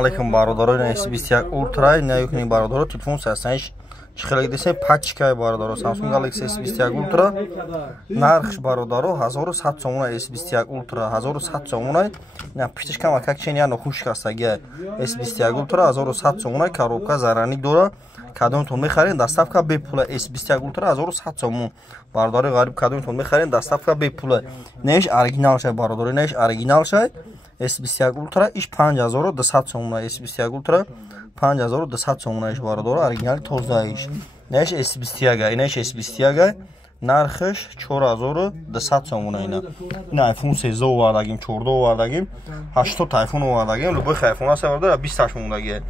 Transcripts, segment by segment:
Алейкум бародарои S21 Ultra, наёкни бародаро телефон састаниш чихелак десе пачка бародаро Samsung Galaxy S21 Ultra нархш бародаро 1100 сомона S21 Ultra 1100 сомона на пиштишка как чения но хушкастаги S21 Ultra 1100 сомона коробка зараник дора кадомтон мехарин доставка бепула S21 Ultra 1100 сомон бародари гариб кадомтон мехарин доставка бепула неш оригинал шай бародари неш оригинал шай S21 Ultra ish 5200 сомона S21 Ultra 5200 сомона ish бародаро оригинали тоза ish неш S21 неш S21 нархш 4200 сомона ина ина iPhone 13 овардагим 14 овардагим 80 iPhone овардагим любой iPhone аса бардар 20 мондагӣ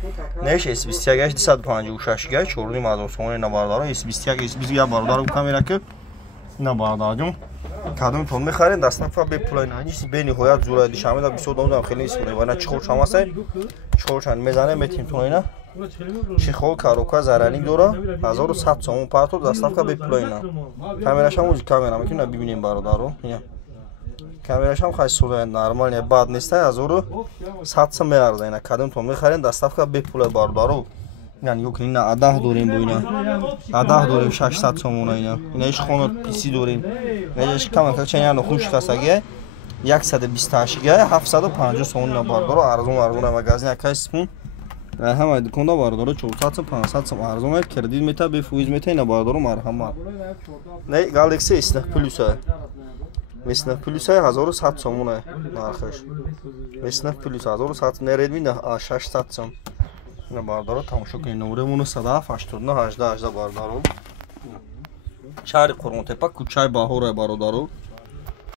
неш S21 256 га 4000 сомона ина бародаро S21 S21 бародаро камера ки ина бародаро кадомтон мехарин доставка бепулайн аниш бениҳоят зуради шамида бисёр додам хеле истифода вана чихол шамасай чихолшан мезанем метимтон ина чихол коробка зараник дора 1100 сомон парто доставка бепулайна камерашам узи камера метавонем бибинем бародаро ина камерашам хай суда нормально бад неста 1100 сом меарза ина кадомтон мехарин доставка бепулай бародаро یعنی یکی نه آده داریم با اینا آده داریم 600 سومونه اینا اینش خونه پیسی داریم اینش کم کم چند یعنی خوش کساگه 128 گه 750 سومونه باردار ارزون و گازی نکای سپون همه دکاندا باردار 400 500 سوم ارزون کردید میتا به فویز میتا اینا باردار مرحمت نه گالاکسی اسنپ پلوس اسنپ پلوس 1100 سومونه نرخش اسنپ پلوس 1100 نه ردمی نه 600 سوم ина бардаро тамошо кунед номеремон 179 18 18 бардаро шаҳри қурғонтепа кӯчаи баҳорай бародаро